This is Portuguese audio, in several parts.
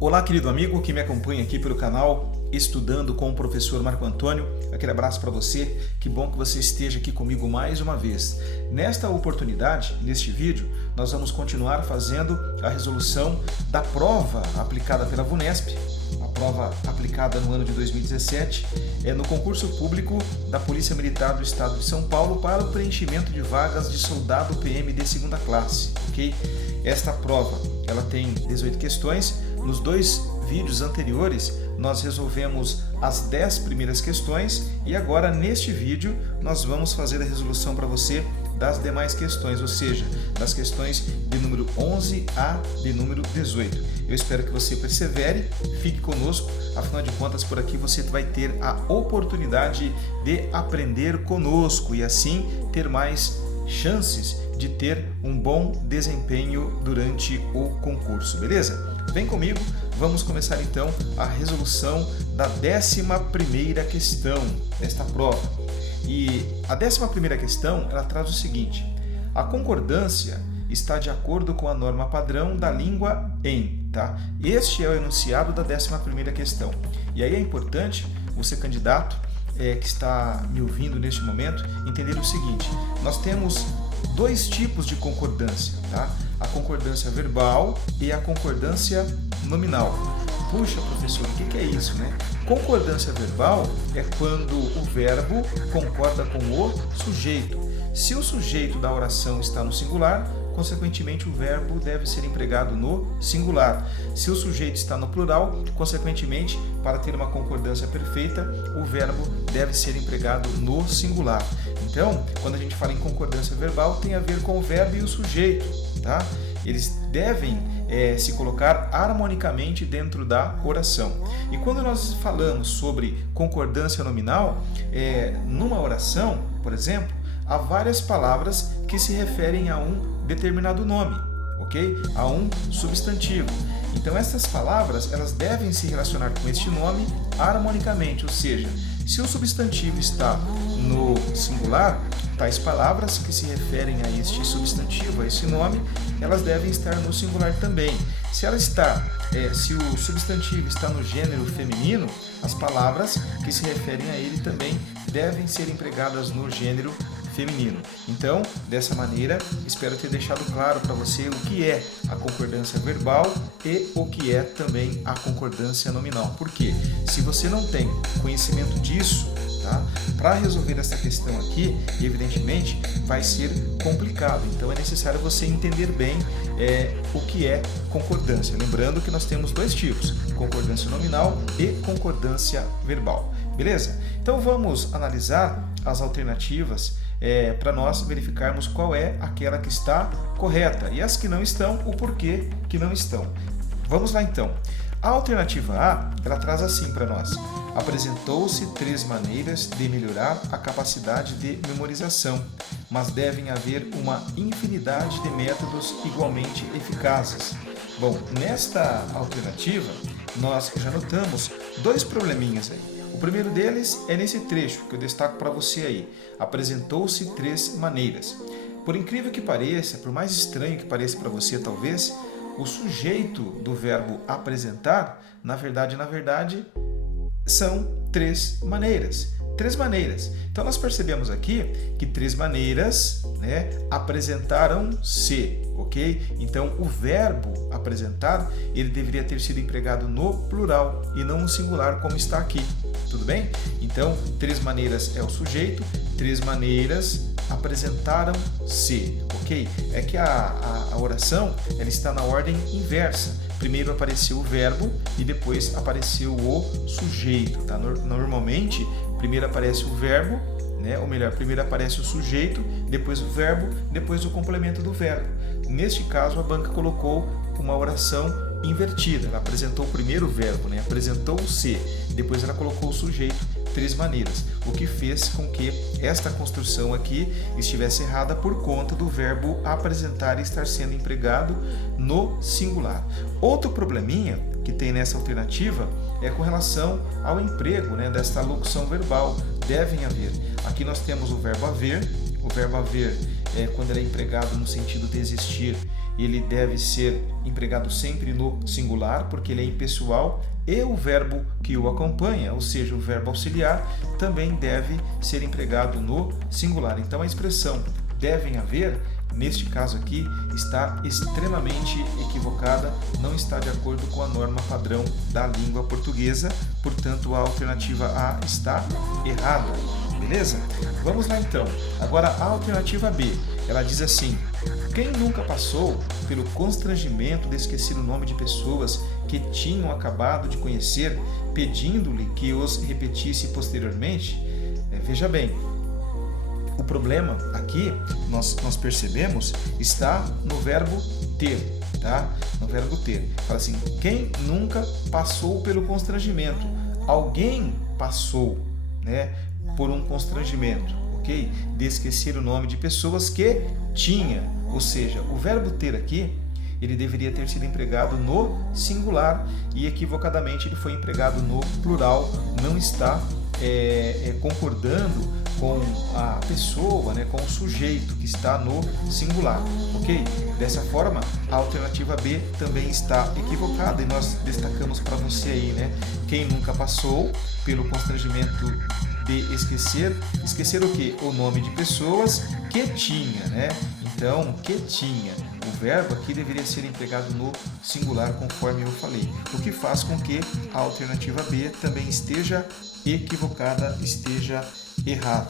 Olá, querido amigo que me acompanha aqui pelo canal Estudando com o Professor Marco Antônio. Aquele abraço para você, que bom que você esteja aqui comigo mais uma vez. Nesta oportunidade, neste vídeo, nós vamos continuar fazendo a resolução da prova aplicada pela VUNESP, a prova aplicada no ano de 2017, no concurso público da Polícia Militar do Estado de São Paulo para o preenchimento de vagas de soldado PM de segunda classe, ok? Esta prova, ela tem 18 questões. Nos dois vídeos anteriores, nós resolvemos as 10 primeiras questões e agora, neste vídeo, nós vamos fazer a resolução para você das demais questões, ou seja, das questões de número 11 a de número 18. Eu espero que você persevere, fique conosco, afinal de contas, por aqui você vai ter a oportunidade de aprender conosco e assim ter mais chances de ter um bom desempenho durante o concurso, beleza? Vem comigo, vamos começar então a resolução da 11ª questão desta prova. E a 11ª questão, ela traz o seguinte: a concordância está de acordo com a norma padrão da língua em, tá? Este é o enunciado da 11ª questão. E aí é importante você, candidato, que está me ouvindo neste momento, entender o seguinte: nós temos dois tipos de concordância, tá? A concordância verbal e a concordância nominal. Puxa, professor, o que é isso, né? Concordância verbal é quando o verbo concorda com o sujeito. Se o sujeito da oração está no singular, consequentemente o verbo deve ser empregado no singular. Se o sujeito está no plural, consequentemente, para ter uma concordância perfeita, o verbo deve ser empregado no singular. Então, quando a gente fala em concordância verbal, tem a ver com o verbo e o sujeito, tá? Eles devem se colocar harmonicamente dentro da oração. E quando nós falamos sobre concordância nominal, numa oração, por exemplo, há várias palavras que se referem a um determinado nome, ok? A um substantivo. Então, essas palavras, elas devem se relacionar com este nome harmonicamente, ou seja, se o substantivo está no singular, tais palavras que se referem a este substantivo, a esse nome, elas devem estar no singular também. Se o substantivo está no gênero feminino, as palavras que se referem a ele também devem ser empregadas no gênero feminino. Então, dessa maneira, espero ter deixado claro para você o que é a concordância verbal e o que é também a concordância nominal. Porque se você não tem conhecimento disso, tá? Para resolver essa questão aqui, evidentemente, vai ser complicado. Então, é necessário você entender bem o que é concordância. Lembrando que nós temos dois tipos: concordância nominal e concordância verbal. Beleza? Então, vamos analisar as alternativas para nós verificarmos qual é aquela que está correta e as que não estão, o porquê que não estão. Vamos lá então. A alternativa A, ela traz assim para nós: apresentou-se 3 maneiras de melhorar a capacidade de memorização, mas devem haver uma infinidade de métodos igualmente eficazes. Bom, nesta alternativa, nós já notamos dois probleminhas aí. O primeiro deles é nesse trecho que eu destaco para você aí: apresentou-se 3 maneiras. Por incrível que pareça, por mais estranho que pareça para você talvez, o sujeito do verbo apresentar, na verdade, são 3 maneiras. 3 maneiras. Então, nós percebemos aqui que 3 maneiras, né, apresentaram-se, ok? Então, o verbo apresentar, ele deveria ter sido empregado no plural e não no singular, como está aqui. Tudo bem? Então, 3 maneiras é o sujeito, 3 maneiras apresentaram-se, ok? É que a oração, ela está na ordem inversa. Primeiro apareceu o verbo e depois apareceu o sujeito, tá? Normalmente, primeiro aparece o verbo, né? Ou melhor, primeiro aparece o sujeito, depois o verbo, depois o complemento do verbo. Neste caso, a banca colocou uma oração invertida. Ela apresentou primeiro o verbo, né? Apresentou-se, depois ela colocou o sujeito, 3 maneiras, o que fez com que esta construção aqui estivesse errada por conta do verbo apresentar estar sendo empregado no singular. Outro probleminha que tem nessa alternativa é com relação ao emprego, né, desta locução verbal. Devem haver. Aqui nós temos o verbo haver. O verbo haver, quando ele é empregado no sentido de existir, ele deve ser empregado sempre no singular, porque ele é impessoal, e o verbo que o acompanha, ou seja, o verbo auxiliar, também deve ser empregado no singular. Então a expressão devem haver, neste caso aqui, está extremamente equivocada, não está de acordo com a norma padrão da língua portuguesa, portanto a alternativa A está errada, beleza? Vamos lá então. Agora a alternativa B, ela diz assim: quem nunca passou pelo constrangimento de esquecer o nome de pessoas que tinham acabado de conhecer, pedindo-lhe que os repetisse posteriormente? Veja bem, o problema aqui, nós percebemos, está no verbo ter, tá? No verbo ter. Fala assim, quem nunca passou pelo constrangimento? Alguém passou, né, por um constrangimento, ok? De esquecer o nome de pessoas que tinha. Ou seja, o verbo ter aqui, ele deveria ter sido empregado no singular e equivocadamente ele foi empregado no plural, não está concordando com a pessoa, né, com o sujeito que está no singular, ok? Dessa forma, a alternativa B também está equivocada e nós destacamos para você aí, né? Quem nunca passou pelo constrangimento de esquecer o quê? O nome de pessoas que tinha, né? Então, que tinha. O verbo aqui deveria ser empregado no singular, conforme eu falei, o que faz com que a alternativa B também esteja equivocada, esteja errada.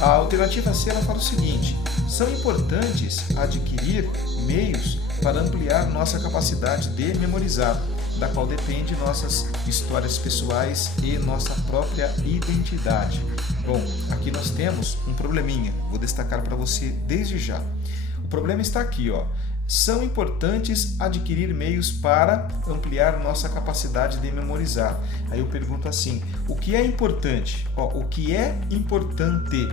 A alternativa C, ela fala o seguinte: são importantes adquirir meios para ampliar nossa capacidade de memorizar, da qual depende nossas histórias pessoais e nossa própria identidade. Bom, aqui nós temos um probleminha, vou destacar para você desde já. O problema está aqui, ó. São importantes adquirir meios para ampliar nossa capacidade de memorizar. Aí eu pergunto assim, o que é importante? O que é importante?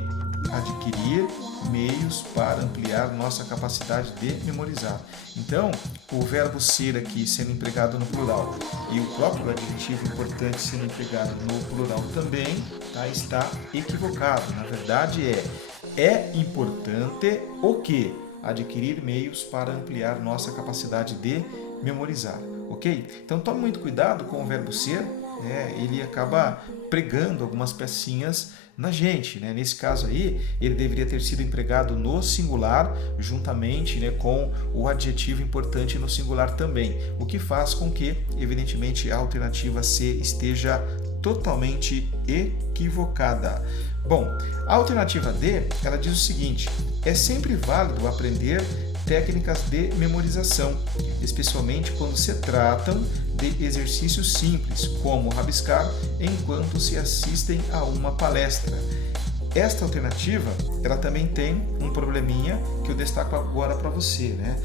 Adquirir meios para ampliar nossa capacidade de memorizar. Então, o verbo ser aqui sendo empregado no plural e o próprio adjetivo importante sendo empregado no plural também, tá, está equivocado. Na verdade é importante o quê? Adquirir meios para ampliar nossa capacidade de memorizar, ok? Então tome muito cuidado com o verbo ser, né? Ele acaba pregando algumas pecinhas na gente, né? Nesse caso aí, ele deveria ter sido empregado no singular, juntamente, né, com o adjetivo importante no singular também, o que faz com que, evidentemente, a alternativa C esteja totalmente equivocada. Bom, a alternativa D, ela diz o seguinte: é sempre válido aprender técnicas de memorização, especialmente quando se tratam de exercícios simples, como rabiscar enquanto se assistem a uma palestra. Esta alternativa, ela também tem um probleminha que eu destaco agora para você, né?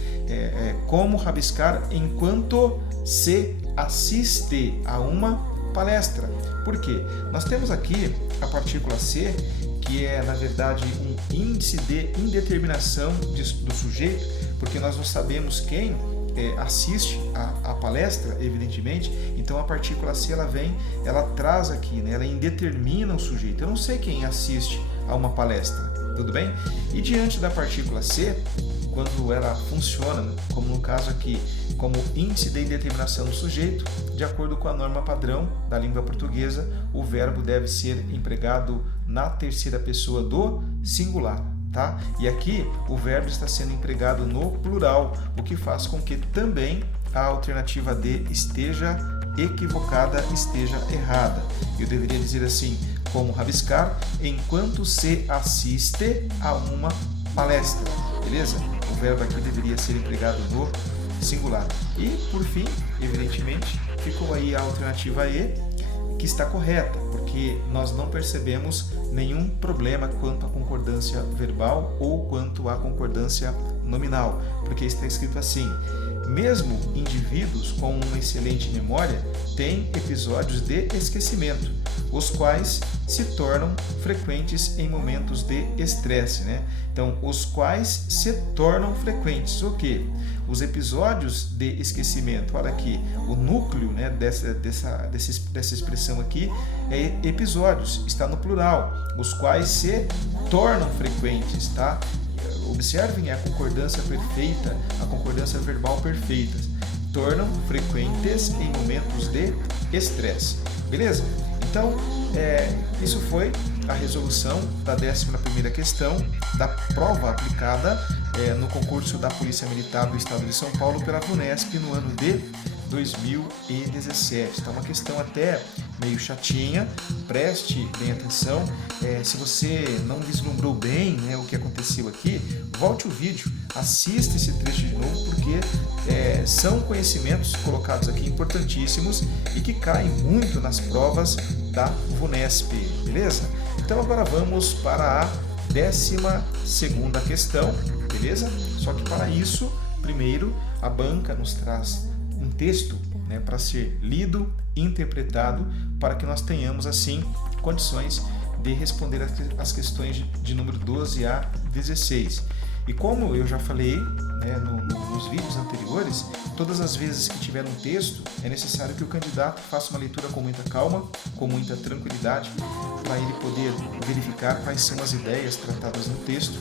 Como rabiscar enquanto se assiste a uma palestra. Por quê? Nós temos aqui a partícula C, que é, na verdade, um índice de indeterminação do sujeito, porque nós não sabemos quem assiste a palestra, evidentemente. Então a partícula C, ela traz aqui, né? Ela indetermina o sujeito. Eu não sei quem assiste a uma palestra, tudo bem? E diante da partícula C, quando ela funciona, como no caso aqui, como índice de indeterminação do sujeito, de acordo com a norma padrão da língua portuguesa, o verbo deve ser empregado na terceira pessoa do singular, tá? E aqui o verbo está sendo empregado no plural, o que faz com que também a alternativa D esteja equivocada, esteja errada. Eu deveria dizer assim, como rabiscar enquanto se assiste a uma palestra, beleza? O verbo aqui deveria ser empregado no singular. E, por fim, evidentemente, ficou aí a alternativa E, que está correta, porque nós não percebemos nenhum problema quanto à concordância verbal ou quanto à concordância nominal, porque está escrito assim: mesmo indivíduos com uma excelente memória têm episódios de esquecimento, os quais se tornam frequentes em momentos de estresse, né? Então, os quais se tornam frequentes. O quê? Os episódios de esquecimento. Olha aqui, o núcleo, né, dessa expressão aqui é episódios, está no plural, os quais se tornam frequentes, tá? observem a concordância perfeita, a concordância verbal perfeita, tornam frequentes em momentos de estresse. Beleza? Então, isso foi a resolução da 11ª questão da prova aplicada no concurso da Polícia Militar do Estado de São Paulo pela VUNESP no ano de 2017. Então, uma questão até meio chatinha, preste bem atenção. Se você não vislumbrou bem, né, o que aconteceu aqui, volte o vídeo, assista esse trecho de novo, porque são conhecimentos colocados aqui importantíssimos e que caem muito nas provas da VUNESP, beleza? Então agora vamos para a 12ª questão, beleza? Só que para isso, primeiro, a banca nos traz um texto, né, para ser lido e interpretado, para que nós tenhamos, assim, condições de responder as questões de número 12 a 16. E como eu já falei, né, nos vídeos anteriores, todas as vezes que tiver um texto, é necessário que o candidato faça uma leitura com muita calma, com muita tranquilidade, para ele poder verificar quais são as ideias tratadas no texto,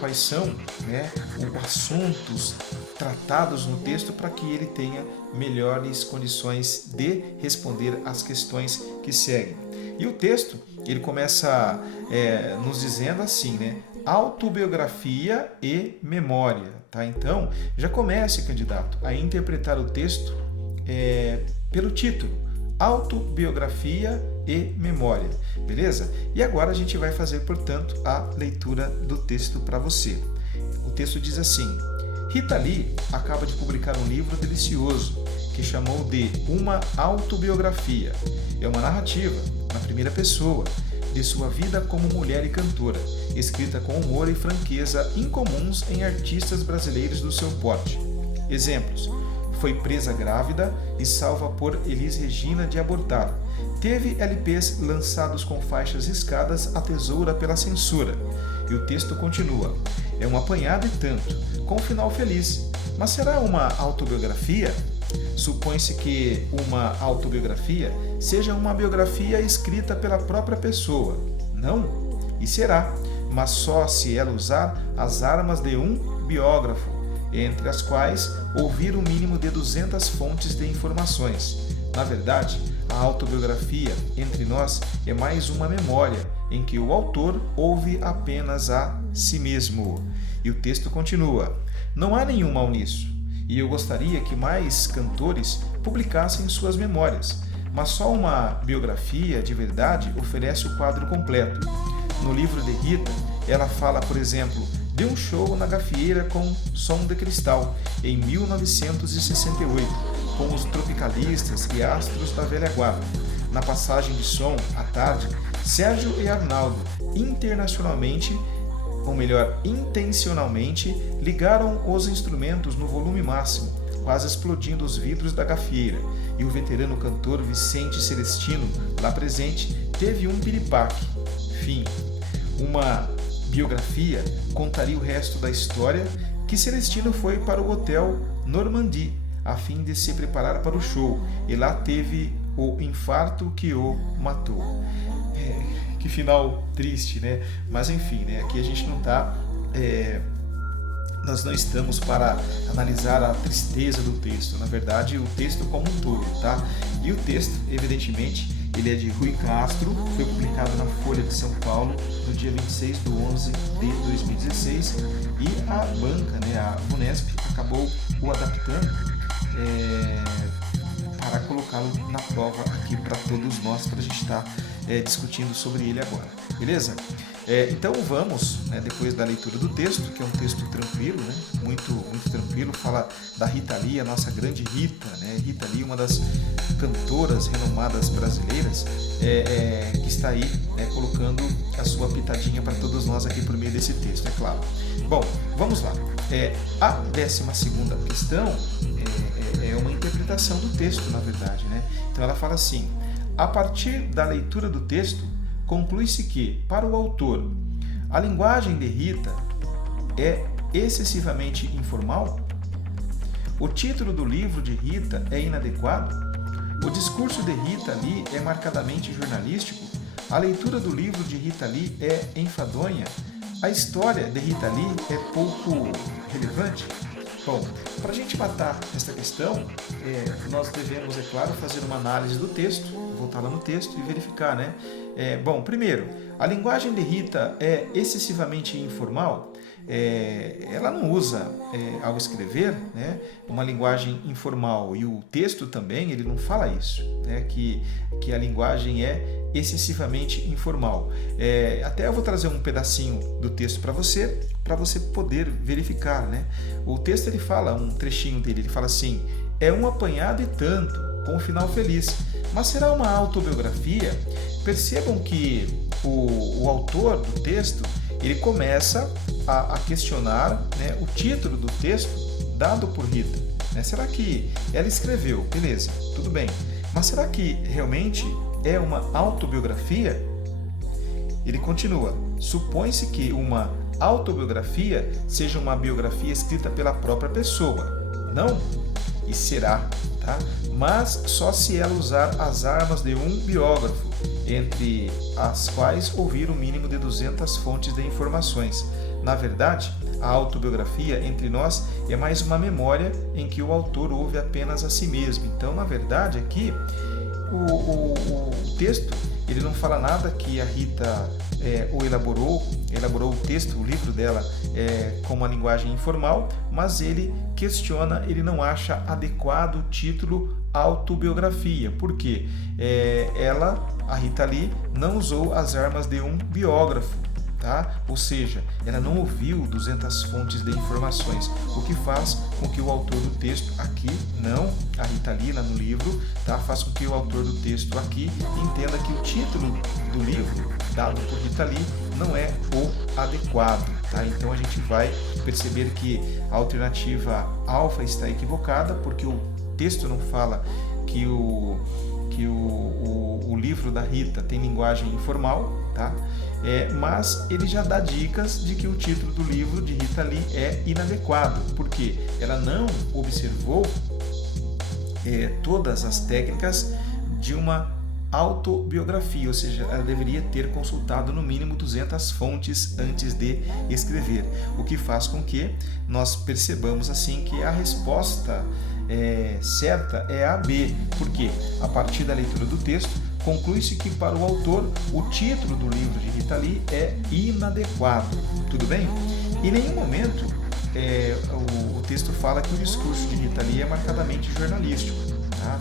quais são, né, os assuntos tratados no texto, para que ele tenha melhores condições de responder às questões que seguem. E o texto, ele começa nos dizendo assim, né? Autobiografia e memória, tá? Então, já comece, candidato, a interpretar o texto pelo título, Autobiografia e memória, beleza? E agora a gente vai fazer, portanto, a leitura do texto para você. O texto diz assim: Rita Lee acaba de publicar um livro delicioso que chamou de Uma Autobiografia. É uma narrativa, na primeira pessoa, de sua vida como mulher e cantora, escrita com humor e franqueza incomuns em artistas brasileiros do seu porte. Exemplos: foi presa grávida e salva por Elis Regina de abortar. Teve LPs lançados com faixas riscadas à tesoura pela censura. E o texto continua: é um apanhado e tanto, com um final feliz. Mas será uma autobiografia? Supõe-se que uma autobiografia seja uma biografia escrita pela própria pessoa. Não? E será, mas só se ela usar as armas de um biógrafo, entre as quais ouvir o mínimo de 200 fontes de informações. Na verdade, a autobiografia, entre nós, é mais uma memória em que o autor ouve apenas a si mesmo. E o texto continua: não há nenhum mal nisso. E eu gostaria que mais cantores publicassem suas memórias, mas só uma biografia de verdade oferece o quadro completo. No livro de Rita, ela fala, por exemplo, de um show na Gafieira com som de cristal, em 1968, com os tropicalistas e astros da velha guarda. Na passagem de som, à tarde, Sérgio e Arnaldo, intencionalmente, ligaram os instrumentos no volume máximo, quase explodindo os vidros da gafieira, e o veterano cantor Vicente Celestino, lá presente, teve um piripaque. Fim. Uma biografia contaria o resto da história, que Celestino foi para o Hotel Normandie, a fim de se preparar para o show, e lá teve o infarto que o matou. Que final triste, né? Mas enfim, né? Aqui a gente não está... nós não estamos para analisar a tristeza do texto, na verdade o texto como um todo, tá? E o texto, evidentemente, ele é de Rui Castro, foi publicado na Folha de São Paulo no dia 26/11 de 2016, e a banca, né, a VUNESP, acabou o adaptando para colocá-lo na prova aqui para todos nós, para a gente estar discutindo sobre ele agora, beleza? Então vamos, né, depois da leitura do texto, que é um texto tranquilo, né, muito tranquilo, fala da Rita Lee, a nossa grande Rita, né, Rita Lee, uma das cantoras renomadas brasileiras, que está aí, né, colocando a sua pitadinha para todos nós aqui por meio desse texto, é claro. Bom, vamos lá. A 12ª questão é uma interpretação do texto, na verdade, né? Então ela fala assim: a partir da leitura do texto, conclui-se que, para o autor, a linguagem de Rita é excessivamente informal? O título do livro de Rita é inadequado? O discurso de Rita Lee é marcadamente jornalístico? A leitura do livro de Rita Lee é enfadonha? a história de Rita Lee é pouco relevante? Bom, para a gente matar essa questão, nós devemos, é claro, fazer uma análise do texto, voltar lá no texto e verificar, né? Bom, primeiro, a linguagem de Rita é excessivamente informal. Ela não usa, ao escrever, né, uma linguagem informal, e o texto também, ele não fala isso, né, que a linguagem é excessivamente informal. Até eu vou trazer um pedacinho do texto para você poder verificar, né? O texto, ele fala, um trechinho dele, ele fala assim: é um apanhado e tanto, com um final feliz, mas será uma autobiografia? Percebam que o autor do texto, ele começa a questionar, né, o título do texto dado por Rita, né? Será que ela escreveu? Beleza, tudo bem, mas será que realmente é uma autobiografia? Ele continua: supõe-se que uma autobiografia seja uma biografia escrita pela própria pessoa. Não, e será, tá? Mas só se ela usar as armas de um biógrafo, entre as quais ouvir o mínimo de 200 fontes de informações. Na verdade, a autobiografia entre nós é mais uma memória em que o autor ouve apenas a si mesmo. Então, na verdade, aqui o texto, ele não fala nada que a Rita elaborou o texto, o livro dela, com uma linguagem informal, mas ele questiona, ele não acha adequado o título autobiografia, porque a Rita Lee, não usou as armas de um biógrafo, tá? Ou seja, ela não ouviu 200 fontes de informações, o que faz com que o autor do texto aqui, não a Rita Lee lá no livro, tá? Faz com que o autor do texto aqui entenda que o título do livro dado por Rita Lee não é o adequado, tá? Então a gente vai perceber que a alternativa alfa está equivocada, porque o texto não fala que o livro da Rita tem linguagem informal, tá? Mas ele já dá dicas de que o título do livro de Rita Lee é inadequado, porque ela não observou todas as técnicas de uma autobiografia, ou seja, ela deveria ter consultado no mínimo 200 fontes antes de escrever, o que faz com que nós percebamos assim que a resposta certa é a B, porque a partir da leitura do texto conclui-se que para o autor o título do livro de Rita Lee é inadequado, tudo bem? Em nenhum momento o texto fala que o discurso de Rita Lee é marcadamente jornalístico, tá?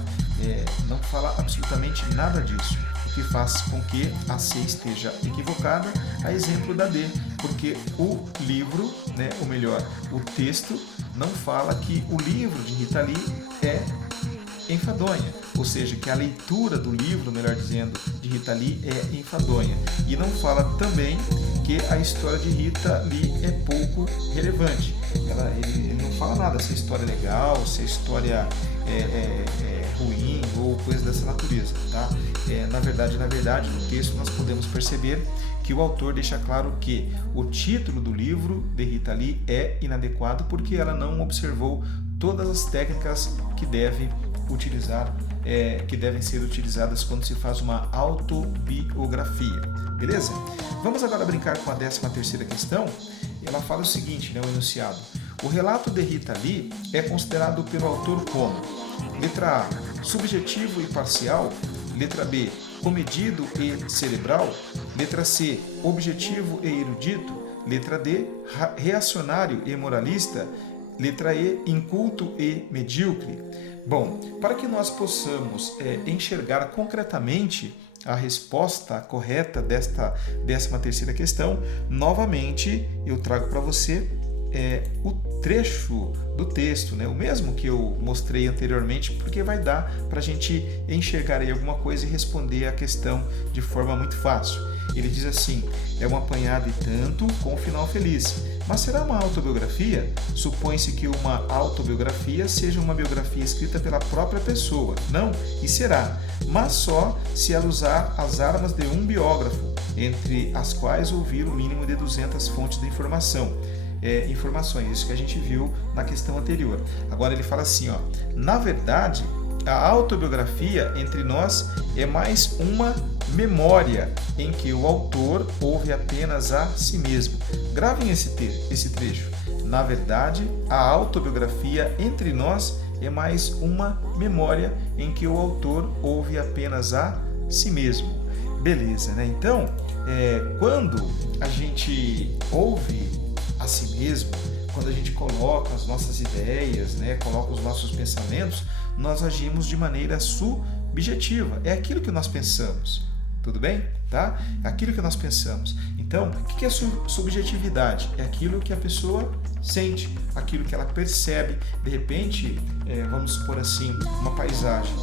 Não fala absolutamente nada disso, o que faz com que a C esteja equivocada, a exemplo da D, porque o livro, né, ou melhor, o texto não fala que o livro de Rita Lee é enfadonha, ou seja, que a leitura do livro, melhor dizendo, de Rita Lee é enfadonha, e não fala também que a história de Rita Lee é pouco relevante. Ele não fala nada se a história é legal, se a história é ruim ou coisa dessa natureza, tá? Na verdade, no texto nós podemos perceber que o autor deixa claro que o título do livro de Rita Lee é inadequado porque ela não observou todas as técnicas que devem ser utilizadas quando se faz uma autobiografia. Beleza? Vamos agora brincar com a 13ª questão. Ela fala o seguinte, né, o enunciado: o relato de Rita Lee é considerado pelo autor como: letra A, subjetivo e parcial; letra B, comedido e cerebral; letra C, objetivo e erudito; letra D, reacionário e moralista; letra E, inculto e medíocre. Bom, para que nós possamos enxergar concretamente a resposta correta desta 13ª questão, novamente eu trago para você o trecho do texto, né? O mesmo que eu mostrei anteriormente, porque vai dar para a gente enxergar aí alguma coisa e responder a questão de forma muito fácil. Ele diz assim: é um apanhado e tanto, com um final feliz. Mas será uma autobiografia? Supõe-se que uma autobiografia seja uma biografia escrita pela própria pessoa. Não, e será, mas só se ela usar as armas de um biógrafo, entre as quais ouvir o mínimo de 200 fontes de informações, isso que a gente viu na questão anterior. Agora ele fala assim, ó: na verdade, a autobiografia entre nós é mais uma memória em que o autor ouve apenas a si mesmo. Gravem esse trecho. Na verdade, a autobiografia entre nós é mais uma memória em que o autor ouve apenas a si mesmo. Beleza, né? Então, quando a gente ouve a si mesmo, quando a gente coloca as nossas ideias, né, coloca os nossos pensamentos, nós agimos de maneira subjetiva. É aquilo que nós pensamos. Tudo bem? Tá? Aquilo que nós pensamos. Então, o que é subjetividade? É aquilo que a pessoa sente, aquilo que ela percebe. De repente, vamos supor assim, uma paisagem.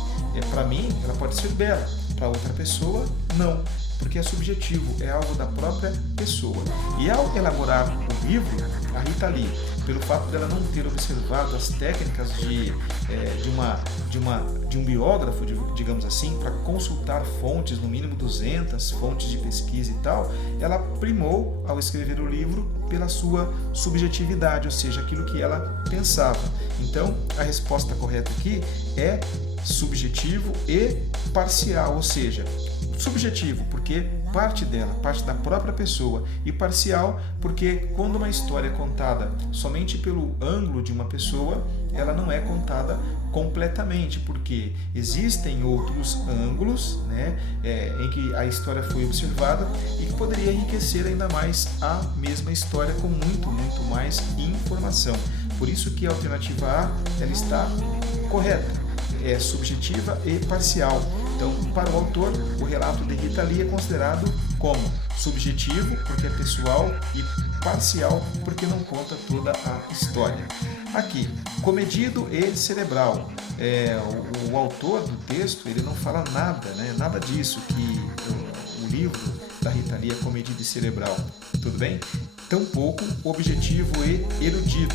Para mim, ela pode ser bela, para outra pessoa, não. Porque é subjetivo, é algo da própria pessoa. E ao elaborar o livro, a Rita Lee, pelo fato dela não ter observado as técnicas de um biógrafo, digamos assim, para consultar fontes, no mínimo 200 fontes de pesquisa e tal, ela primou, ao escrever o livro, pela sua subjetividade, ou seja, aquilo que ela pensava. Então, a resposta correta aqui é subjetivo e parcial, ou seja, subjetivo, porque parte dela, parte da própria pessoa, e parcial, porque quando uma história é contada somente pelo ângulo de uma pessoa, ela não é contada completamente, porque existem outros ângulos, né, em que a história foi observada e que poderia enriquecer ainda mais a mesma história com muito mais informação. Por isso que a alternativa A, ela está correta. É subjetiva e parcial. Então, para o autor, o relato de Rita Lee é considerado como subjetivo, porque é pessoal, e parcial, porque não conta toda a história. Aqui, comedido e cerebral. O autor do texto, ele não fala nada, né? Nada disso, que o livro da Rita Lee é comedido e cerebral. Tudo bem? Tampouco objetivo e erudito.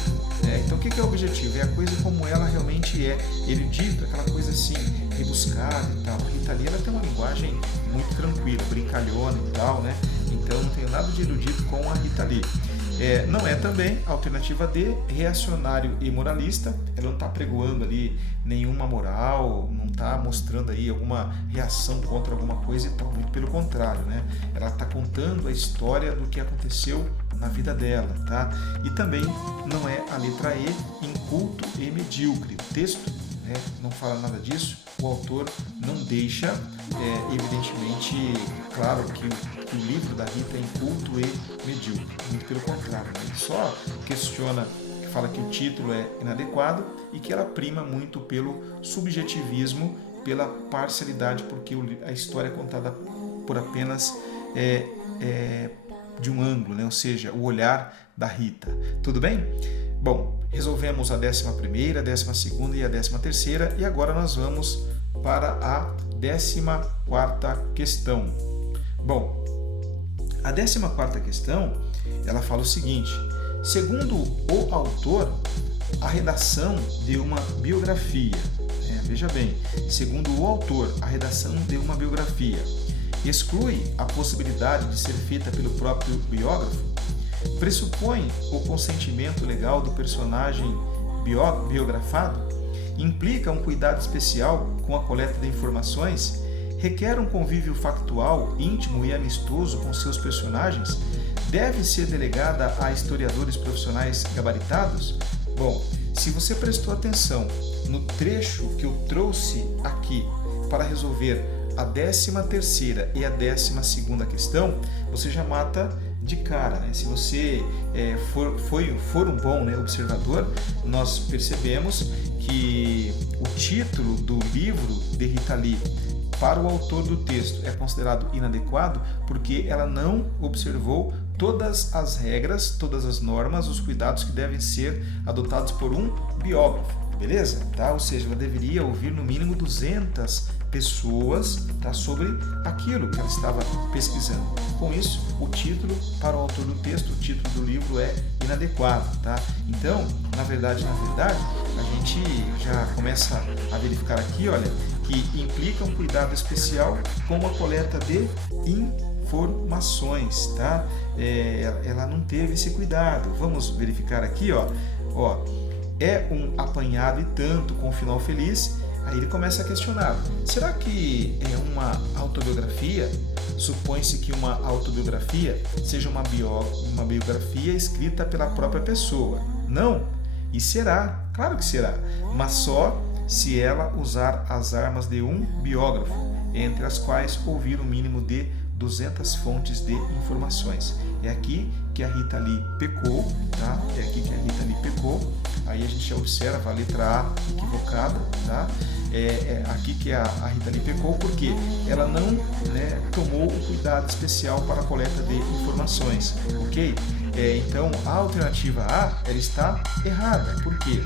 Então, o que é objetivo? É a coisa como ela realmente é. Erudito, aquela coisa assim, rebuscada e tal. A Rita Lee, ela tem uma linguagem muito tranquila, brincalhona e tal, né? Então, não tem nada de erudito com a Rita Lee. Não é também a alternativa D, reacionário e moralista. Ela não está pregoando ali nenhuma moral, não está mostrando aí alguma reação contra alguma coisa e tal, muito pelo contrário, né? Ela está contando a história do que aconteceu na vida dela, tá? E também não é a letra E, inculto e medíocre. O texto, né, não fala nada disso. O autor não deixa, evidentemente, claro que o livro da Rita é inculto e medíocre. Muito pelo contrário, né? Ele só questiona, fala que o título é inadequado e que ela prima muito pelo subjetivismo, pela parcialidade, porque a história é contada por apenas de um ângulo, né? Ou seja, o olhar da Rita. Tudo bem? Bom, resolvemos a 11ª, a 12ª e a 13ª e agora nós vamos para a 14ª questão. Bom, a 14ª questão, ela fala o seguinte: segundo o autor, a redação de uma biografia, veja bem, segundo o autor, a redação de uma biografia exclui a possibilidade de ser feita pelo próprio biógrafo, pressupõe o consentimento legal do personagem biografado, implica um cuidado especial com a coleta de informações, requer um convívio factual, íntimo e amistoso com seus personagens, deve ser delegada a historiadores profissionais gabaritados? Bom, se você prestou atenção no trecho que eu trouxe aqui para resolver a 13ª e a 12ª questão, você já mata de cara, né? Se você for um bom, né, observador, nós percebemos que o título do livro de Rita Lee para o autor do texto é considerado inadequado porque ela não observou todas as regras, todas as normas, os cuidados que devem ser adotados por um biógrafo, beleza? Tá? Ou seja, ela deveria ouvir no mínimo 200 pessoas, tá, sobre aquilo que ela estava pesquisando. Com isso, o título para o autor do texto, o título do livro é inadequado, tá? Então, na verdade, a gente já começa a verificar aqui, olha, que implica um cuidado especial com a coleta de informações, tá? Ela não teve esse cuidado. Vamos verificar aqui, ó, é um apanhado e tanto com final feliz, Aí ele começa a questionar, será que é uma autobiografia? Supõe-se que uma autobiografia seja uma biografia escrita pela própria pessoa. Não, e será, claro que será, mas só se ela usar as armas de um biógrafo, entre as quais ouvir o mínimo de 200 fontes de informações. É aqui que a Rita Lee pecou, tá? É aqui que a Rita Lee pecou. Aí a gente já observa a letra A equivocada, tá? É aqui que a Rita Lee pecou porque ela não, né, tomou o cuidado especial para a coleta de informações, ok? Então a alternativa A ela está errada, porque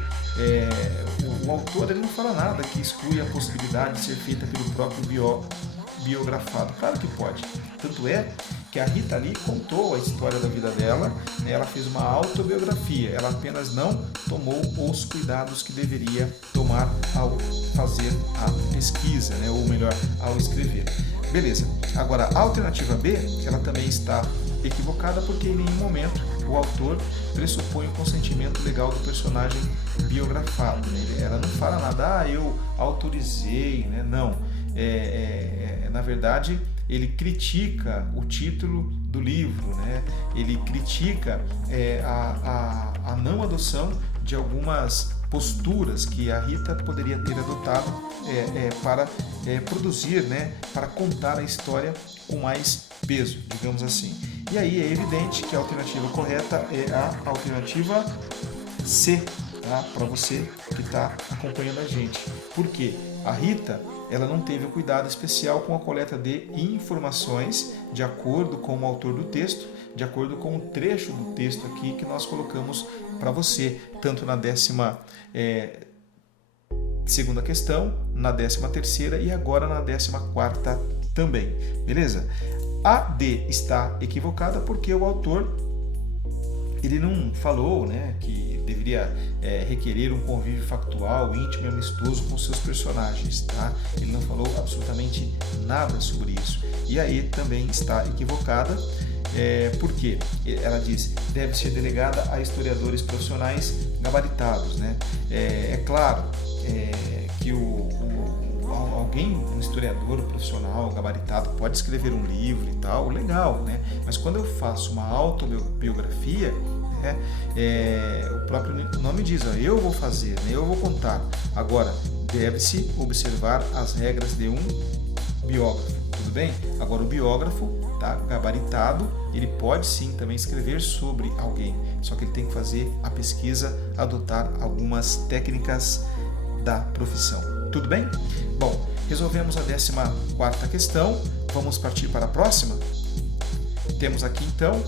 o autor ele não fala nada que exclui a possibilidade de ser feita pelo próprio biografado. Claro que pode. Tanto é que a Rita Lee contou a história da vida dela, né? Ela fez uma autobiografia, ela apenas não tomou os cuidados que deveria tomar ao fazer a pesquisa, né? Ou melhor, ao escrever. Beleza. Agora, a alternativa B, ela também está equivocada porque em nenhum momento o autor pressupõe o consentimento legal do personagem biografado, né? Ela não fala nada, eu autorizei, né? Não. Na verdade, ele critica o título do livro, né? Ele critica a não adoção de algumas posturas que a Rita poderia ter adotado para produzir, né? Para contar a história com mais peso, digamos assim. E aí é evidente que a alternativa correta é a alternativa C, tá? Para você que está acompanhando a gente. Por quê? A Rita ela não teve o cuidado especial com a coleta de informações de acordo com o autor do texto, de acordo com o trecho do texto aqui que nós colocamos para você, tanto na 12ª questão, na 13ª e agora na 14ª também, beleza? A D está equivocada porque o autor ele não falou, né, que deveria requerer um convívio factual, íntimo e amistoso com seus personagens, tá? Ele não falou absolutamente nada sobre isso. E aí também está equivocada, porque ela diz deve ser delegada a historiadores profissionais gabaritados, né? É claro que alguém, um historiador profissional gabaritado, pode escrever um livro e tal, legal, né? Mas quando eu faço uma autobiografia, o próprio nome diz, eu vou fazer, né? Eu vou contar. Agora, deve-se observar as regras de um biógrafo, tudo bem? Agora, o biógrafo, tá, gabaritado, ele pode sim também escrever sobre alguém, só que ele tem que fazer a pesquisa, adotar algumas técnicas da profissão. Tudo bem? Bom, resolvemos a 14ª questão, vamos partir para a próxima? Temos aqui então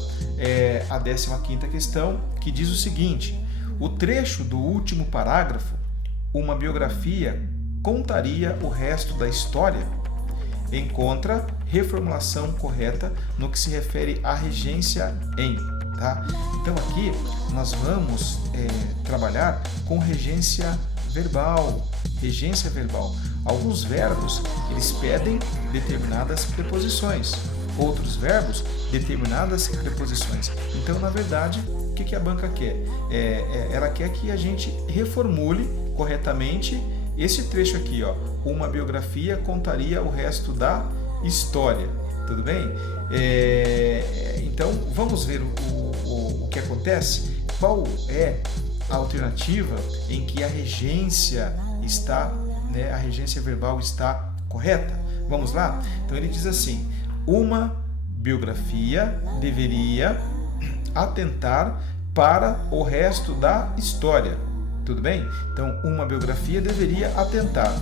a 15ª questão, que diz o seguinte: o trecho do último parágrafo, uma biografia contaria o resto da história? Encontra reformulação correta no que se refere à regência em, tá? Então aqui nós vamos trabalhar com regência verbal. Regência verbal. Alguns verbos, eles pedem determinadas preposições. Outros verbos, determinadas preposições. Então, na verdade, o que a banca quer? Ela quer que a gente reformule corretamente esse trecho aqui, ó. Uma biografia contaria o resto da história. Tudo bem? Então, vamos ver o que acontece? Qual é a alternativa em que a regência está, né, a regência verbal está correta? Vamos lá? Então ele diz assim: uma biografia deveria atentar para o resto da história. Tudo bem? Então, uma biografia deveria atentar.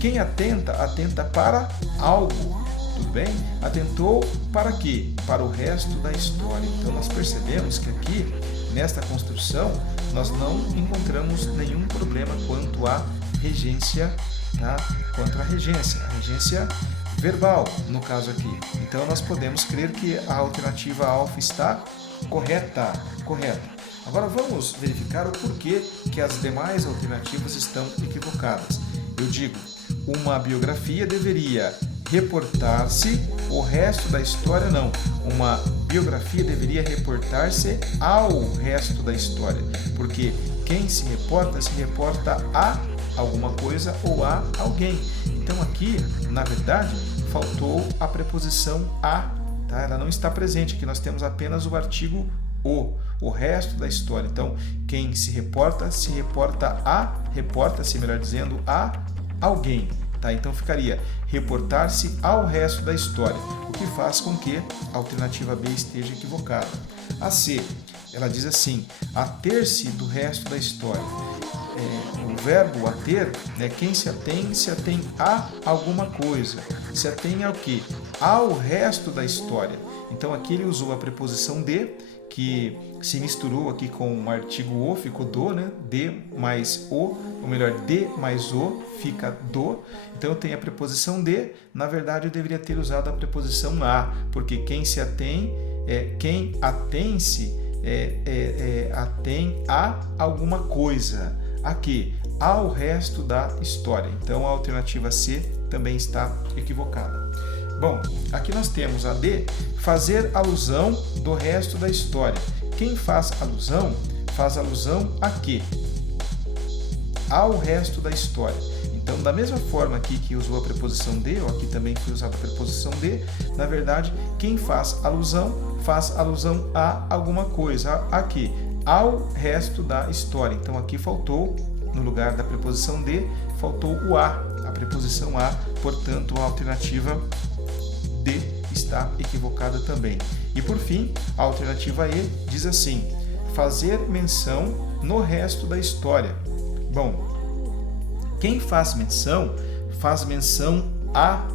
Quem atenta, atenta para algo. Tudo bem? Atentou para quê? Para o resto da história. Então, nós percebemos que aqui, nesta construção, nós não encontramos nenhum problema quanto à regência, tá? Quanto à regência verbal, no caso aqui. Então, nós podemos crer que a alternativa alfa está correta. Agora, vamos verificar o porquê que as demais alternativas estão equivocadas. Eu digo, uma biografia deveria reportar-se o resto da história, não. Uma biografia deveria reportar-se ao resto da história, porque quem se reporta à alguma coisa ou a alguém. Então aqui, na verdade, faltou a preposição a, tá? Ela não está presente. Aqui nós temos apenas o artigo o resto da história. Então, quem se reporta reporta-se, melhor dizendo, a alguém. Tá? Então ficaria reportar-se ao resto da história, o que faz com que a alternativa B esteja equivocada. A C, ela diz assim, ater-se do resto da história. O verbo ater, né, quem se atém a alguma coisa. Se atém ao quê? Ao resto da história. Então aqui ele usou a preposição de, que se misturou aqui com o artigo o, ficou do, né? De mais o, ou melhor, de mais o, fica do. Então eu tenho a preposição de, na verdade eu deveria ter usado a preposição a, porque quem se atém, quem atém-se, atém a alguma coisa. Aqui, ao resto da história. Então a alternativa C também está equivocada. Bom, aqui nós temos a D, fazer alusão do resto da história. Quem faz alusão a quê? Ao resto da história. Então, da mesma forma aqui que usou a preposição de, ou aqui também foi usada a preposição de, na verdade, quem faz alusão a alguma coisa. A quê? Ao resto da história. Então, aqui faltou, no lugar da preposição de, faltou o a preposição a, portanto, a alternativa D está equivocada também. E por fim, a alternativa E diz assim, fazer menção no resto da história. Bom, quem faz menção a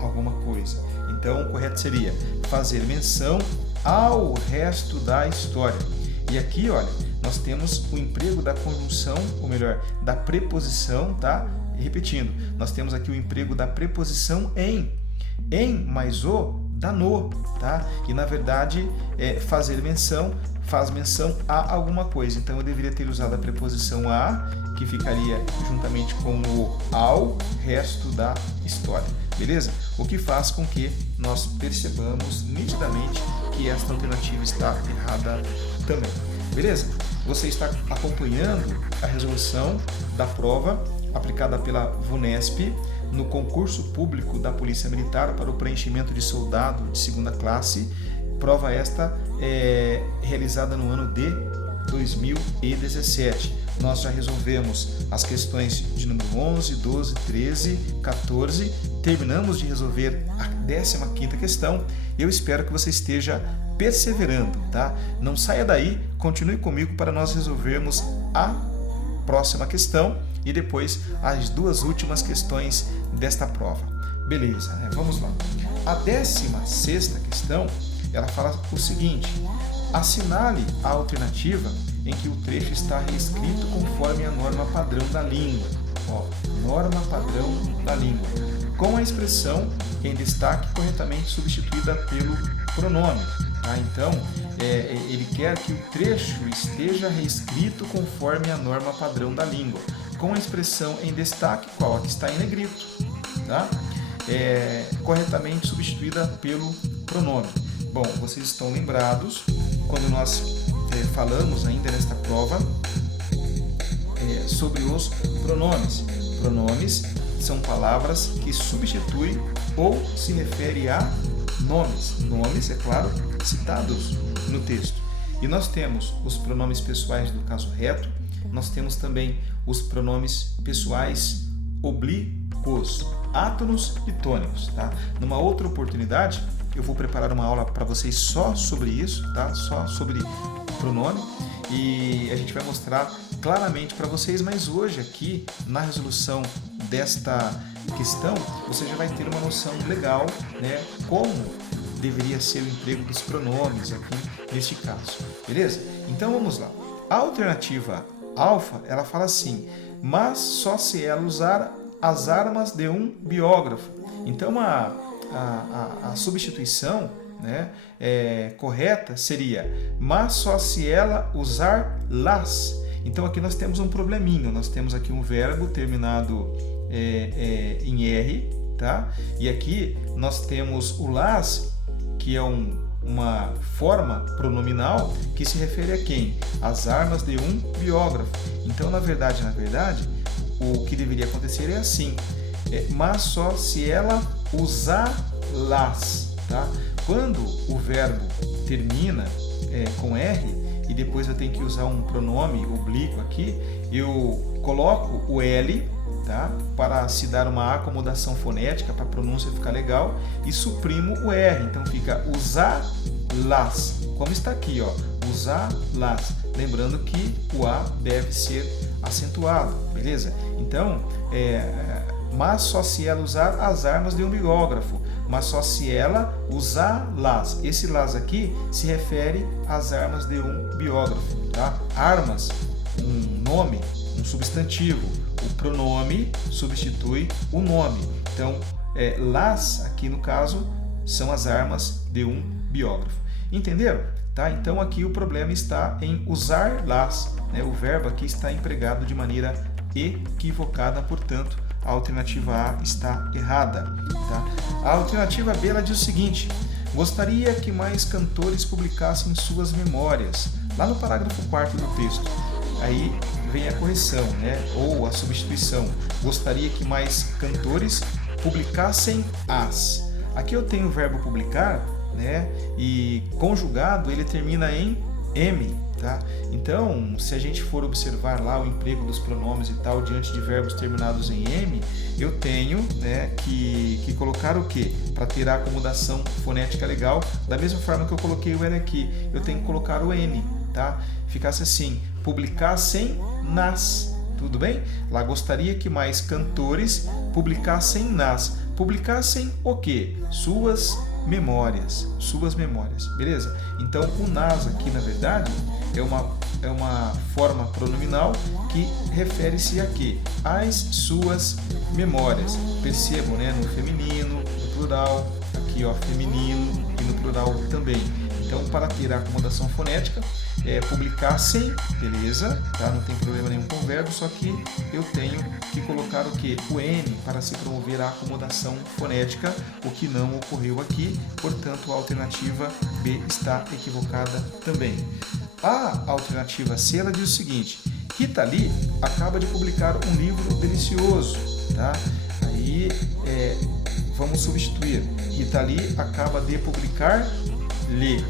alguma coisa. Então, o correto seria fazer menção ao resto da história. E aqui, olha, nós temos o emprego da conjunção, ou melhor, da preposição, tá? E repetindo, nós temos aqui o emprego da preposição em mais o dá no, tá? E na verdade, fazer menção faz menção a alguma coisa. Então eu deveria ter usado a preposição a, que ficaria juntamente com o ao resto da história. Beleza? O que faz com que nós percebamos nitidamente que esta alternativa está errada também. Beleza? Você está acompanhando a resolução da prova aplicada pela VUNESP no concurso público da Polícia Militar para o preenchimento de soldado de segunda classe, prova esta realizada no ano de 2017. Nós já resolvemos as questões de número 11, 12, 13, 14, terminamos de resolver a 15ª questão. Eu espero que você esteja perseverando, tá? Não saia daí, continue comigo para nós resolvermos a próxima questão e depois as duas últimas questões desta prova. Beleza, né? Vamos lá. A 16ª questão, ela fala o seguinte: assinale a alternativa em que o trecho está reescrito conforme a norma padrão da língua. Ó, norma padrão da língua. Com a expressão em destaque corretamente substituída pelo pronome. Tá? Então, ele quer que o trecho esteja reescrito conforme a norma padrão da língua. Com a expressão em destaque, qual? A que está em negrito. Tá? Corretamente substituída pelo pronome. Bom, vocês estão lembrados quando nós falamos ainda nesta prova sobre os pronomes. Pronomes são palavras que substituem ou se referem a nomes. Nomes, é claro, citados no texto. E nós temos os pronomes pessoais do caso reto, nós temos também os pronomes pessoais oblíquos, átonos e tônicos. Tá? Numa outra oportunidade, eu vou preparar uma aula para vocês só sobre isso, tá? Só sobre o pronome, e a gente vai mostrar claramente para vocês, mas hoje aqui na resolução desta questão você já vai ter uma noção legal, né, como deveria ser o emprego dos pronomes aqui neste caso, beleza? Então vamos lá. A alternativa alfa, ela fala assim: mas só se ela usar as armas de um biógrafo. Então a substituição, né, correta seria: mas só se ela usar las. Então aqui nós temos um probleminha, nós temos aqui um verbo terminado em R, tá? E aqui nós temos o las, que é uma forma pronominal que se refere a quem? As armas de um biógrafo. Então, na verdade, o que deveria acontecer é assim, mas só se ela usá-las, tá? Quando o verbo termina com R e depois eu tenho que usar um pronome oblíquo aqui, eu coloco o L, tá? Para se dar uma acomodação fonética, para a pronúncia ficar legal, e suprimo o R, então fica usá-las, como está aqui, ó, usá-las. Lembrando que o A deve ser acentuado, beleza? Então, mas só se ela usar as armas de um biógrafo, mas só se ela usá-las. Esse las aqui se refere às armas de um biógrafo, tá? Armas, um nome, um substantivo. O pronome substitui o nome. Então, las aqui no caso são as armas de um biógrafo. Entenderam? Tá? Então aqui o problema está em usar las, né? O verbo aqui está empregado de maneira equivocada, portanto a alternativa A está errada. Tá? A alternativa B ela diz o seguinte: gostaria que mais cantores publicassem suas memórias. Lá no parágrafo 4º do texto, aí vem a correção, né? Ou a substituição. Gostaria que mais cantores publicassem as. Aqui eu tenho o verbo publicar, né? E conjugado ele termina em M, tá? Então, se a gente for observar lá o emprego dos pronomes e tal diante de verbos terminados em M, eu tenho, né, que colocar o quê? Para ter a acomodação fonética legal, da mesma forma que eu coloquei o N aqui, eu tenho que colocar o N, tá? Ficasse assim: publicassem nas. Tudo bem? Lá gostaria que mais cantores publicassem nas. Publicassem o quê? Suas memórias, beleza? Então o nas aqui na verdade é uma forma pronominal que refere-se a quê? Às suas memórias. Percebam, né? No feminino, no plural, aqui ó, feminino e no plural também. Então, para ter a acomodação fonética, publicassem, beleza, tá? Não tem problema nenhum com o verbo, só que eu tenho que colocar o quê? O N para se promover a acomodação fonética, o que não ocorreu aqui, portanto a alternativa B está equivocada também. A alternativa C ela diz o seguinte: Rita Lee acaba de publicar um livro delicioso, tá? Aí vamos substituir. Rita Lee acaba de publicar lhe.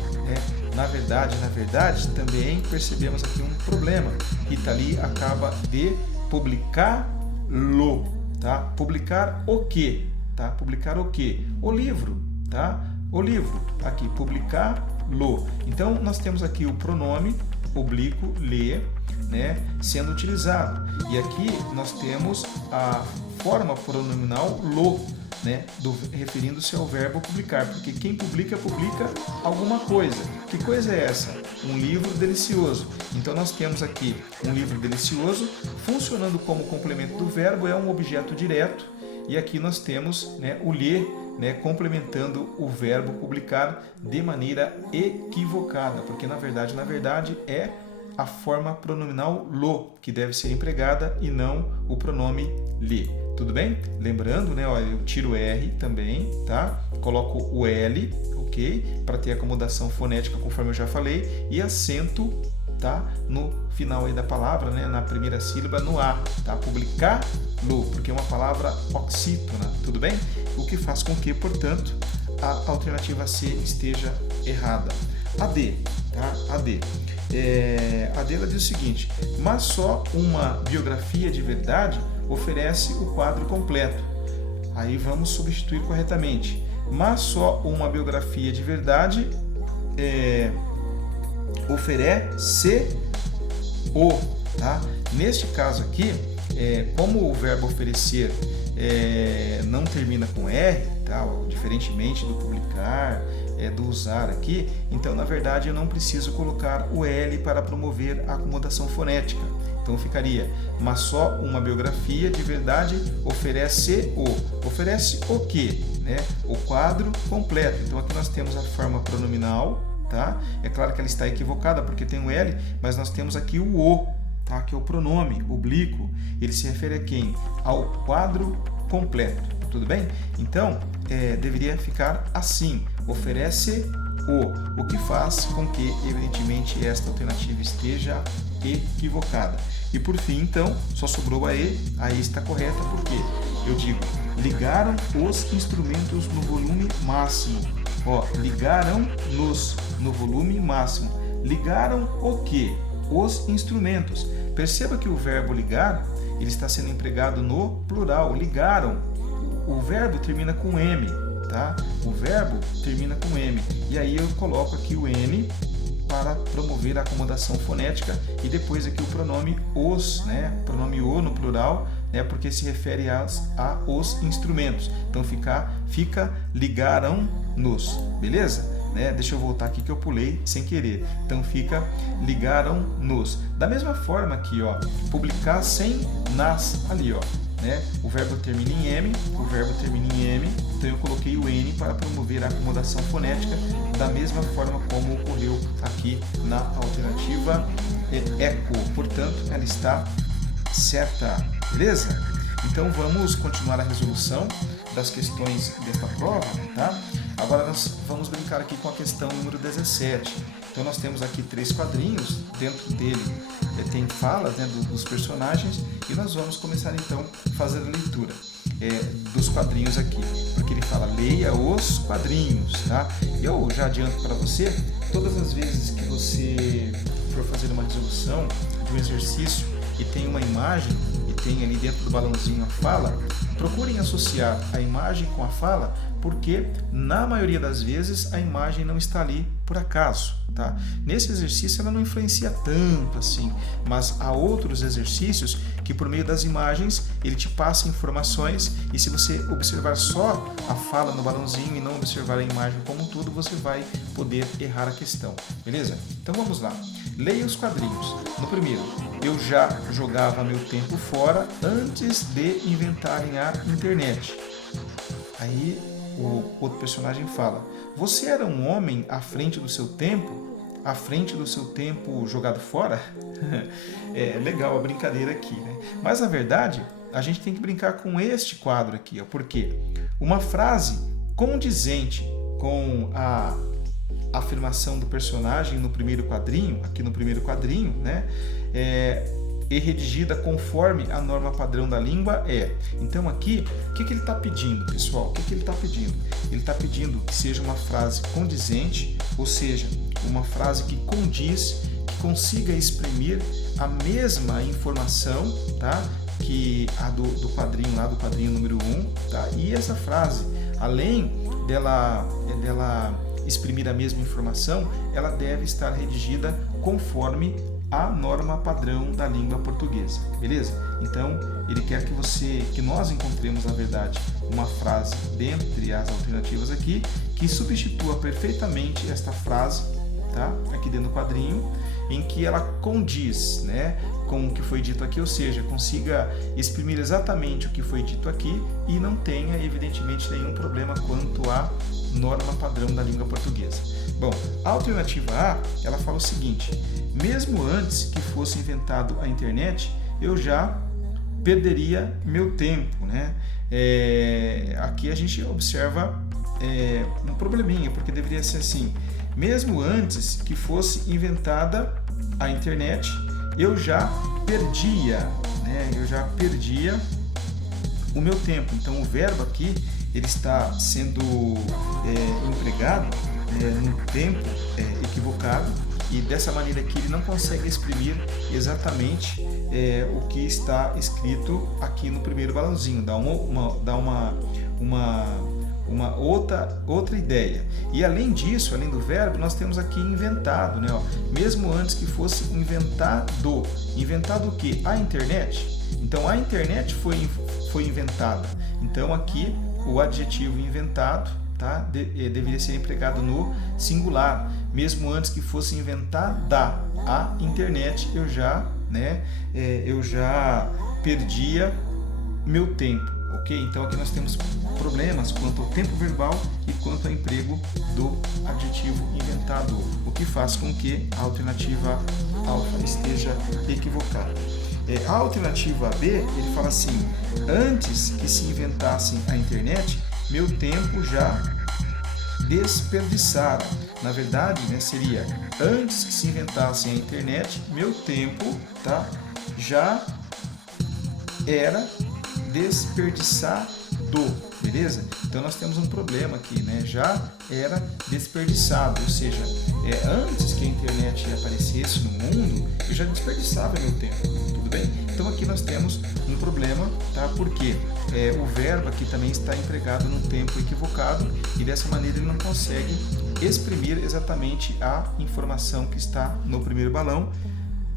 Na verdade, também percebemos aqui um problema. Rita Lee acaba de publicar-lo, tá? Publicar o quê? Tá? Publicar o quê? O livro, tá? O livro, aqui, publicar-lo. Então, nós temos aqui o pronome oblíquo, lhe, né, sendo utilizado. E aqui nós temos a forma pronominal lo, né, referindo-se ao verbo publicar, porque quem publica, publica alguma coisa. Que coisa é essa? Um livro delicioso. Então nós temos aqui um livro delicioso, funcionando como complemento do verbo, é um objeto direto, e aqui nós temos, né, o lhe, né, complementando o verbo publicar de maneira equivocada, porque na verdade é a forma pronominal lo que deve ser empregada e não o pronome lhe. Tudo bem? Lembrando, né, ó, eu tiro o R também, tá? Coloco o L, ok? Para ter acomodação fonética, conforme eu já falei, e acento, tá? No final aí da palavra, né, na primeira sílaba, no A, tá? Publicar-lo, porque é uma palavra oxítona, tudo bem? O que faz com que, portanto, a alternativa C esteja errada. A D, tá? A D. A D ela diz o seguinte: mas só uma biografia de verdade oferece o quadro completo. Aí vamos substituir corretamente. Mas só uma biografia de verdade oferece o, tá? Neste caso aqui, como o verbo oferecer não termina com R, tá? Diferentemente do publicar, do usar aqui, então na verdade eu não preciso colocar o L para promover a acomodação fonética. Então ficaria: mas só uma biografia de verdade oferece o. Oferece o quê? Né? O quadro completo. Então aqui nós temos a forma pronominal, tá? É claro que ela está equivocada porque tem o L, mas nós temos aqui o, tá? Que é o pronome oblíquo. Ele se refere a quem? Ao quadro completo. Tudo bem? Então deveria ficar assim: oferece o que faz com que, evidentemente, esta alternativa esteja equivocada. E por fim, então, só sobrou a E está correta, porque eu digo, ligaram os instrumentos no volume máximo. Ó, ligaram-nos no volume máximo. Ligaram o quê? Os instrumentos. Perceba que o verbo ligar, ele está sendo empregado no plural. Ligaram. O verbo termina com M, tá? O verbo termina com M. E aí eu coloco aqui o N para promover a acomodação fonética e depois aqui o pronome os, né? Pronome o no plural, né? Porque se refere a os instrumentos. Então fica ligaram-nos, beleza? Né? Deixa eu voltar aqui que eu pulei sem querer. Então fica ligaram-nos. Da mesma forma aqui, ó, publicar sem nas ali, ó. Né? O verbo termina em M, então eu coloquei o N para promover a acomodação fonética, da mesma forma como ocorreu aqui na alternativa ECO. Portanto, ela está certa, beleza? Então vamos continuar a resolução das questões desta prova, tá? Agora nós vamos brincar aqui com a questão número 17. Então nós temos aqui 3 quadrinhos, dentro dele tem falas, né, dos personagens, e nós vamos começar então a fazer a leitura dos quadrinhos aqui, porque ele fala leia os quadrinhos, tá? Eu já adianto para você, todas as vezes que você for fazer uma resolução de um exercício e tem uma imagem e tem ali dentro do balãozinho a fala, procurem associar a imagem com a fala, porque na maioria das vezes a imagem não está ali por acaso, tá? Nesse exercício ela não influencia tanto assim, mas há outros exercícios que por meio das imagens ele te passa informações, e se você observar só a fala no balãozinho e não observar a imagem como um todo, você vai poder errar a questão, beleza? Então vamos lá. Leia os quadrinhos. No primeiro, eu já jogava meu tempo fora antes de inventarem a internet. Aí o outro personagem fala, você era um homem à frente do seu tempo? À frente do seu tempo jogado fora? É legal a brincadeira aqui, né? Mas na verdade, a gente tem que brincar com este quadro aqui, ó, porque uma frase condizente com a afirmação do personagem no primeiro quadrinho, aqui no primeiro quadrinho, né? E redigida conforme a norma padrão da língua é. Então aqui, o que ele está pedindo, pessoal? O que ele está pedindo? Ele está pedindo que seja uma frase condizente, ou seja, uma frase que condiz, que consiga exprimir a mesma informação, tá? Que a do quadrinho lá, do quadrinho número 1, tá? E essa frase, além dela exprimir a mesma informação, ela deve estar redigida conforme a norma padrão da língua portuguesa, beleza? Então, ele quer que nós encontremos, na verdade, uma frase dentre as alternativas aqui, que substitua perfeitamente esta frase, tá? Aqui dentro do quadrinho, em que ela condiz, né, com o que foi dito aqui, ou seja, consiga exprimir exatamente o que foi dito aqui e não tenha, evidentemente, nenhum problema quanto à norma padrão da língua portuguesa. Bom, a alternativa A, ela fala o seguinte, mesmo antes que fosse inventado a internet, eu já perderia meu tempo, né? Aqui a gente observa um probleminha, porque deveria ser assim, mesmo antes que fosse inventada a internet, eu já perdia, né? Eu já perdia o meu tempo. Então o verbo aqui, ele está sendo empregado num tempo equivocado, e dessa maneira aqui ele não consegue exprimir exatamente o que está escrito aqui no primeiro balãozinho, dá uma outra ideia. E além disso, além do verbo, nós temos aqui inventado, né? Ó, mesmo antes que fosse inventado. Inventado o quê? A internet. Então a internet foi inventada. Então aqui o adjetivo inventado, tá? Deveria ser empregado no singular. Mesmo antes que fosse inventada a internet, eu já perdia meu tempo. Ok? Então aqui nós temos problemas quanto ao tempo verbal e quanto ao emprego do adjetivo inventado, o que faz com que a alternativa alfa esteja equivocada. A alternativa B, ele fala assim, antes que se inventassem a internet, meu tempo já desperdiçara. Na verdade, né, seria, antes que se inventassem a internet, meu tempo, tá, já era desperdiçado, beleza? Então nós temos um problema aqui, né? Já era desperdiçado, ou seja, antes que a internet aparecesse no mundo, eu já desperdiçava meu tempo, tudo bem? Então aqui nós temos um problema, tá? Porque o verbo aqui também está empregado num tempo equivocado e dessa maneira ele não consegue exprimir exatamente a informação que está no primeiro balão.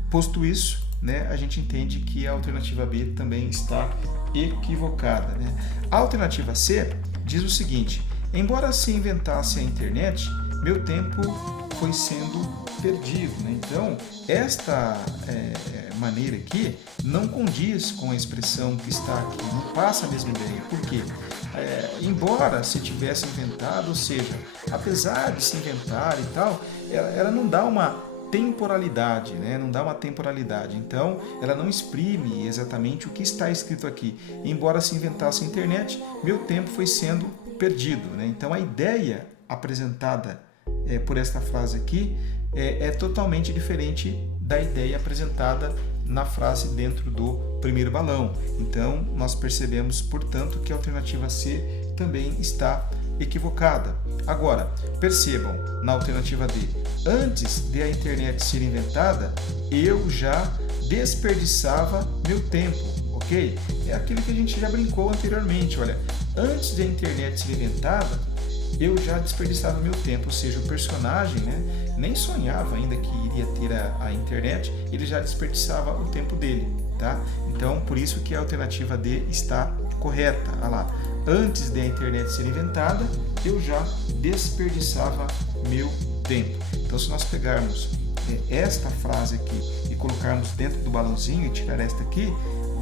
Posto isso, né, a gente entende que a alternativa B também está equivocada, né? A alternativa C diz o seguinte: embora se inventasse a internet, meu tempo foi sendo perdido, né? Então, esta maneira aqui não condiz com a expressão que está aqui, não passa a mesma ideia. Por quê? Embora se tivesse inventado, ou seja, apesar de se inventar e tal, ela não dá uma temporalidade, né? Não dá uma temporalidade. Então, ela não exprime exatamente o que está escrito aqui. Embora se inventasse a internet, meu tempo foi sendo perdido, né? Então, a ideia apresentada por esta frase aqui é totalmente diferente da ideia apresentada na frase dentro do primeiro balão. Então, nós percebemos, portanto, que a alternativa C também está equivocada. Agora, percebam, na alternativa D, antes de a internet ser inventada, eu já desperdiçava meu tempo, ok? É aquilo que a gente já brincou anteriormente, olha, antes de a internet ser inventada, eu já desperdiçava meu tempo, ou seja, o personagem, né, nem sonhava ainda que iria ter a internet, ele já desperdiçava o tempo dele, tá? Então, por isso que a alternativa D está correta. Olha lá, antes da internet ser inventada, eu já desperdiçava meu tempo. Então, se nós pegarmos esta frase aqui e colocarmos dentro do balãozinho e tirar esta aqui,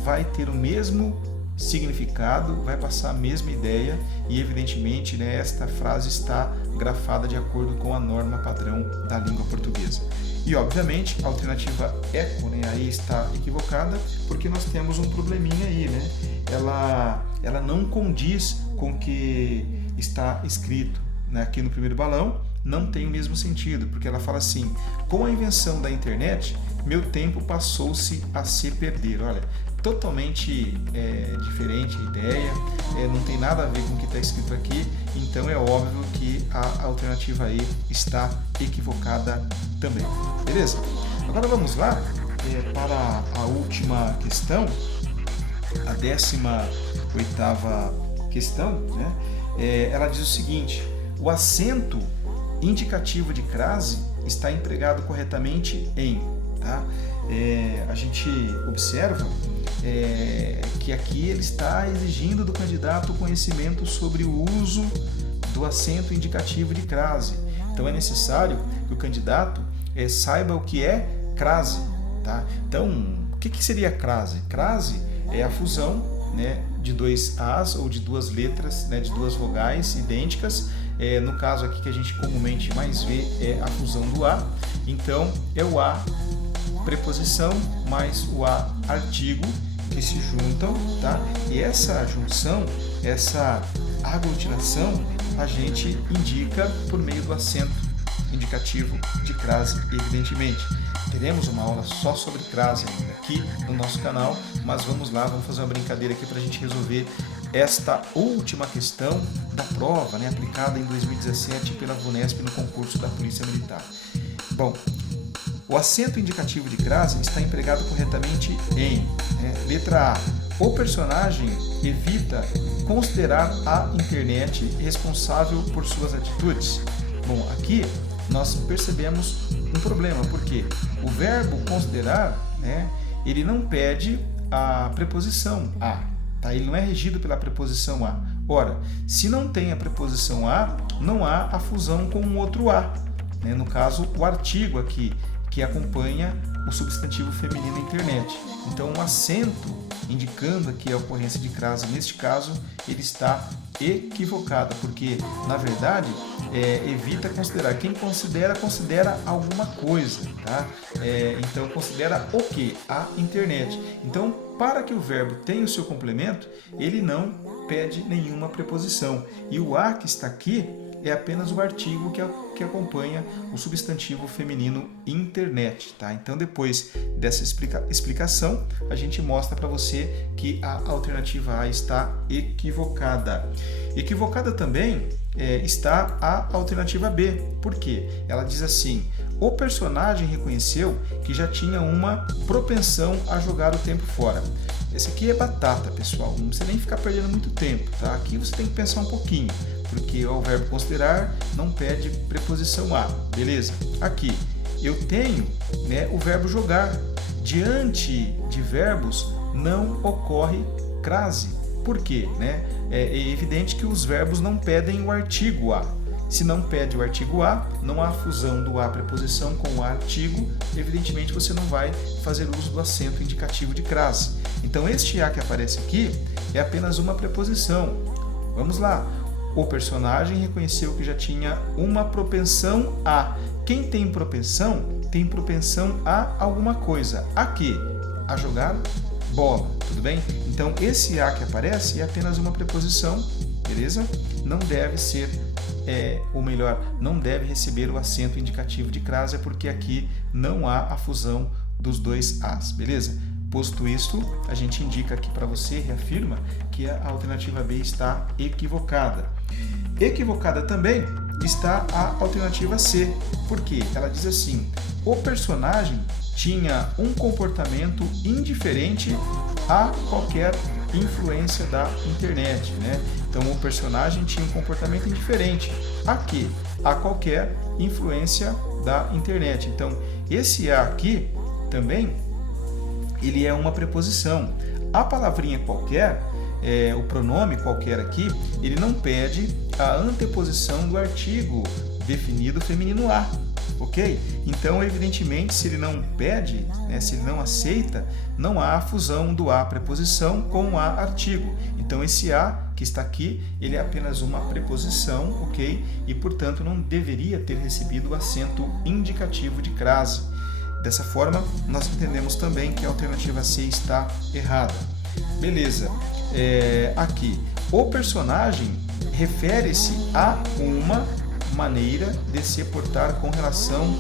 vai ter o mesmo significado, vai passar a mesma ideia e, evidentemente, né, esta frase está grafada de acordo com a norma padrão da língua portuguesa. E, obviamente, a alternativa eco, né, aí está equivocada, porque nós temos um probleminha aí, né? Ela não condiz com o que está escrito, né, aqui no primeiro balão, não tem o mesmo sentido, porque ela fala assim: com a invenção da internet, meu tempo passou-se a se perder. Olha, totalmente diferente a ideia, não tem nada a ver com o que está escrito aqui, então é óbvio que a alternativa E está equivocada também. Beleza? Agora vamos lá para a última questão, a 18ª questão, né? Ela diz o seguinte: o acento indicativo de crase está empregado corretamente em, tá? A gente observa que aqui ele está exigindo do candidato conhecimento sobre o uso do acento indicativo de crase. Então é necessário que o candidato saiba o que é crase, tá? Então, o que seria crase? Crase é a fusão, né, de dois As ou de duas letras, né, de duas vogais idênticas. No caso aqui que a gente comumente mais vê é a fusão do A. Então, é o A preposição mais o A artigo que se juntam, tá? E essa junção, essa aglutinação, a gente indica por meio do acento indicativo de crase, evidentemente. Teremos uma aula só sobre crase aqui no nosso canal, mas vamos lá, vamos fazer uma brincadeira aqui para a gente resolver esta última questão da prova, né, aplicada em 2017 pela VUNESP no concurso da Polícia Militar. Bom, o acento indicativo de crase está empregado corretamente em, letra A, o personagem evita considerar a internet responsável por suas atitudes. Bom, aqui nós percebemos um problema, porque o verbo considerar, né, ele não pede a preposição a, tá? Ele não é regido pela preposição a. Ora, se não tem a preposição a, não há a fusão com um outro a, né? No caso, o artigo aqui, que acompanha o substantivo feminino internet. Então, um acento indicando aqui a ocorrência de crase, neste caso, ele está equivocado, porque, na verdade, evita considerar. Quem considera, considera alguma coisa, tá? Então, considera o quê? A internet. Então, para que o verbo tenha o seu complemento, ele não pede nenhuma preposição. E o a que está aqui é apenas o artigo que acompanha o substantivo feminino internet, tá? Então, depois dessa explicação, a gente mostra para você que a alternativa A está equivocada. Equivocada também está a alternativa B. Por quê? Ela diz assim: o personagem reconheceu que já tinha uma propensão a jogar o tempo fora. Esse aqui é batata, pessoal. Não precisa nem ficar perdendo muito tempo, tá? Aqui você tem que pensar um pouquinho, porque o verbo considerar não pede preposição a, beleza? Aqui eu tenho, o verbo jogar. Diante de verbos não ocorre crase. Por quê? É evidente que os verbos não pedem o artigo a. Se não pede o artigo a, não há fusão do a preposição com o artigo, evidentemente você não vai fazer uso do acento indicativo de crase. Então este a que aparece aqui é apenas uma preposição. Vamos lá. O personagem reconheceu que já tinha uma propensão a. Quem tem propensão a alguma coisa. A quê? A jogar bola, tudo bem? Então esse a que aparece é apenas uma preposição, beleza? Não deve ser, ou melhor, não deve receber o acento indicativo de crase, porque aqui não há a fusão dos dois as, beleza? Posto isto, a gente indica aqui para você, reafirma, que a alternativa B está equivocada. Equivocada também está a alternativa C. Por quê? Ela diz assim: o personagem tinha um comportamento indiferente a qualquer influência da internet, Então, o personagem tinha um comportamento indiferente a quê? A qualquer influência da internet. Então, esse a aqui também ele é uma preposição. A palavrinha qualquer, o pronome qualquer aqui, ele não pede a anteposição do artigo definido feminino a, ok? Então, evidentemente, se ele não pede, se ele não aceita, não há a fusão do a preposição com o a artigo. Então, esse a que está aqui, ele é apenas uma preposição, ok? E, portanto, não deveria ter recebido o acento indicativo de crase. Dessa forma, nós entendemos também que a alternativa C está errada. Beleza. Aqui, o personagem refere-se a uma maneira de se portar com relação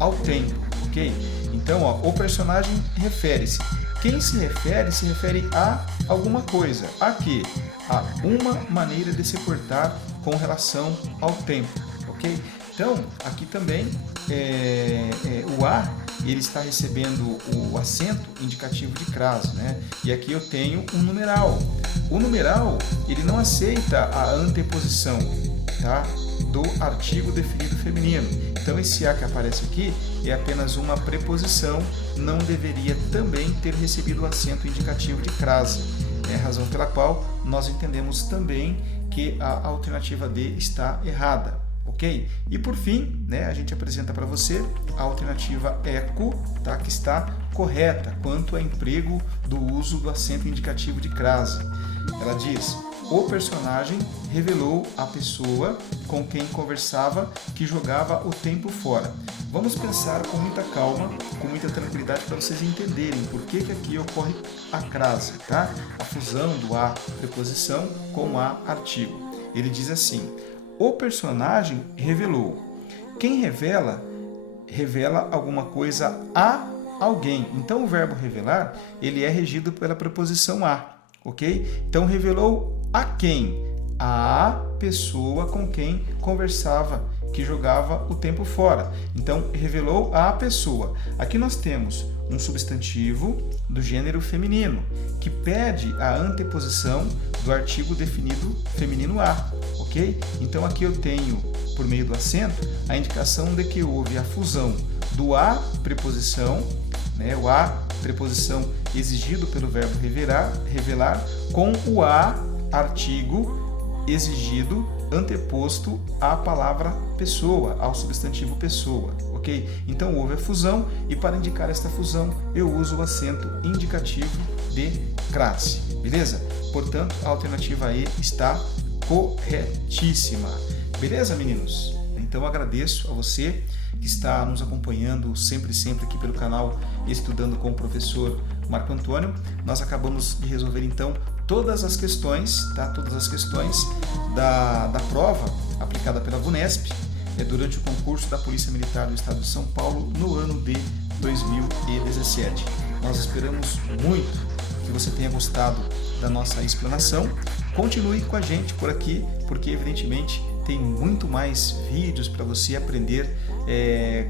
ao tempo, ok? Então, o personagem refere-se. Quem se refere a alguma coisa. A quê? A uma maneira de se portar com relação ao tempo, ok? Então, aqui também o a ele está recebendo o acento indicativo de crase, E aqui eu tenho um numeral. O numeral ele não aceita a anteposição, tá? Do artigo definido feminino. Então esse a que aparece aqui é apenas uma preposição, não deveria também ter recebido o acento indicativo de crase. É a razão pela qual nós entendemos também que a alternativa D está errada. Ok? E por fim, a gente apresenta para você a alternativa ECO, tá? Que está correta quanto ao emprego do uso do acento indicativo de crase. Ela diz: o personagem revelou à pessoa com quem conversava que jogava o tempo fora. Vamos pensar com muita calma, com muita tranquilidade, para vocês entenderem por que aqui ocorre a crase, tá? A fusão do a preposição com a artigo. Ele diz assim: o personagem revelou. Quem revela alguma coisa a alguém. Então, o verbo revelar, ele é regido pela preposição a, ok? Então, revelou a quem? A pessoa com quem conversava, que jogava o tempo fora. Então, revelou a pessoa. Aqui nós temos um substantivo do gênero feminino, que pede a anteposição do artigo definido feminino a. Ok? Então aqui eu tenho, por meio do acento, a indicação de que houve a fusão do a preposição, o a preposição exigido pelo verbo revelar, com o a artigo exigido anteposto à palavra pessoa, ao substantivo pessoa, ok? Então houve a fusão e para indicar esta fusão eu uso o acento indicativo de crase, beleza? Portanto, a alternativa E está corretíssima. Beleza, meninos? Então agradeço a você que está nos acompanhando sempre aqui pelo canal Estudando com o Professor Marco Antônio. Nós acabamos de resolver então todas as questões, tá? Todas as questões da prova aplicada pela VUNESP durante o concurso da Polícia Militar do Estado de São Paulo no ano de 2017. Nós esperamos muito que você tenha gostado da nossa explanação. Continue com a gente por aqui, porque evidentemente tem muito mais vídeos para você aprender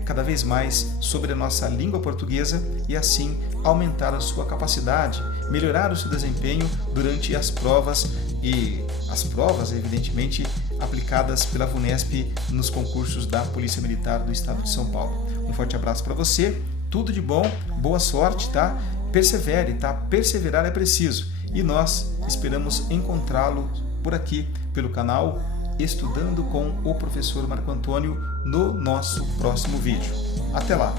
cada vez mais sobre a nossa língua portuguesa e assim aumentar a sua capacidade, melhorar o seu desempenho durante as provas e as provas, evidentemente, aplicadas pela VUNESP nos concursos da Polícia Militar do Estado de São Paulo. Um forte abraço para você, tudo de bom, boa sorte, tá? Persevere, tá? Perseverar é preciso e nós esperamos encontrá-lo por aqui pelo canal Estudando com o Professor Marco Antônio no nosso próximo vídeo. Até lá!